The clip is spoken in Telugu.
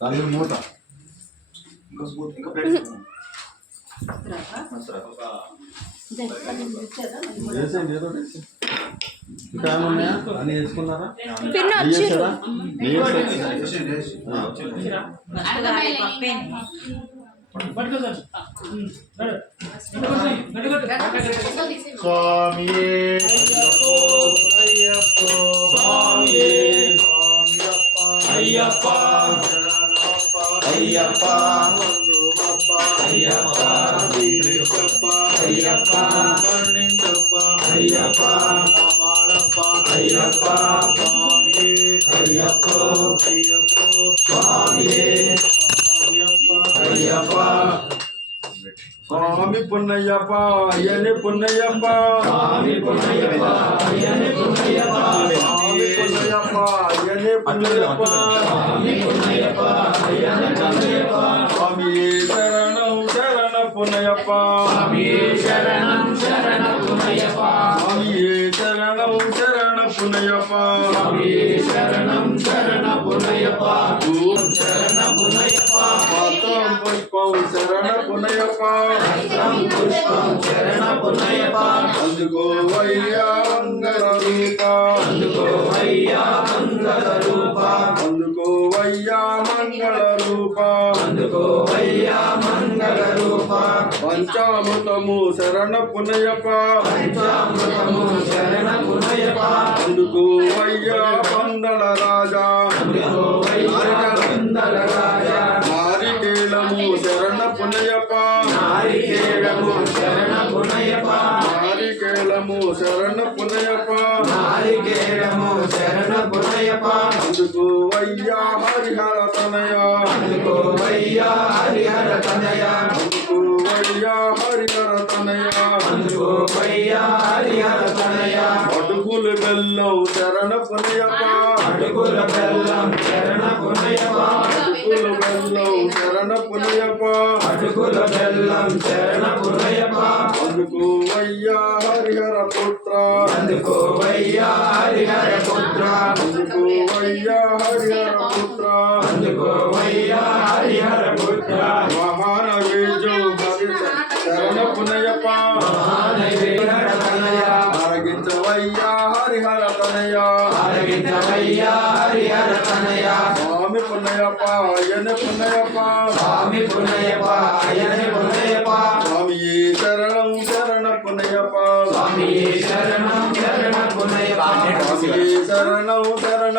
దాని మూత ఇంకా ప్లేట్ వేసేయండి ఏదో వేసి ఇంకా ఏమన్నాయా అన్నీ వేసుకున్నారా స్వామి అయ్యప్ప అయ్యప్ప అయ్యప్ప అయ్యప్ప అయ్యప్ప అయ్యప్ప స్వామి అయ్యప్ప అయ్యప్ప స్వామి అయ్యప్ప స్వామి పున్నయ్యప్ప అయ్యని పున్నయ్యప్ప స్వామి పున్నయ్యప్ప అయ్యని పున్నయ్యప్ప స్వామి పున్నయ్యప్ప అయ్యని పున్నయ్యప్ప స్వామి పున్నయ్యప్ప అయ్యని పున్నయ్యప్ప స్వామి శరణం శరణ పున్నయ్యప్ప స్వామి శరణం శరణ పున్నయ్యప్ప స్వామి శరణం శరణ పున్నయ్యప్ప స్వామి శరణం శరణ పున్నయ్యప్ప శరణ పున్నయ్యప్ప పాత్రం పుష్పం శరణ పున్నయ్యప్ప పుష్పం శరణ పున్నయ్యప్ప అందుకోవయ్యా మంగళ రూప అందుకోవయ్యా మంగళ రూప అందుకోవయ్యా మంగళ రూప అందుకోవయ్యా మంగళ రూప పంచామృతము శరణ పున్నయ్యప్ప పంచామృతము శరణ పున్నయ్యప్ప అందుకోవయ్యా పందల రాజా అందుకోవయ్యా పందల రాజా నారికేళము శరణ పున్నయ్యప్ప నారికేళము శరణ పున్నయ్యప్ప నారికేళము శరణ పున్నయ్యప్ప నారికేళము శరణ పున్నయ్యప్ప అందుకోవయ్యా హరిహర తనయ అందుకోవయ్యా హరిహర తనయ అందుకోవయ్యా హరిహర తనయ అందుకోవయ్యా హరిహర తనయ అడుగుల బెల్లం శరణ పున్నయ్యప్ప అడుగుల బెల్లం శరణ పున్నయ్యప్ప అడుగుల బెల్లం శరణ పున్నయ్యప్ప అడుగుల బెల్లం శరణ పున్నయ్యప్ప అందుకోవయ్యా హరిహర పుత్ర అందుకోవయ్యా హరిహర పుత్ర అందుకోవయ్యా హరిహర పుత్ర అందుకోవయ్యా హరిహర పుత్ర మహానవేజు శరణ పున్నయ్యప్ప మహానవేజ తనయ ఆరగించవయ్యా హరిహర తనయ ఆరగించవయ్యా హరిహర తనయ స్వామి పున్నయ్యప్ప అయ్యని పున్నయ్యప్ప స్వామి పున్నయ్యప్ప అయ్యని పున్నయ్యప్ప స్వామి శరణం శరణ పున్నయ్యప్ప స్వామి శరణం శరణ పున్నయ్యప్ప స్వామి శరణం శరణ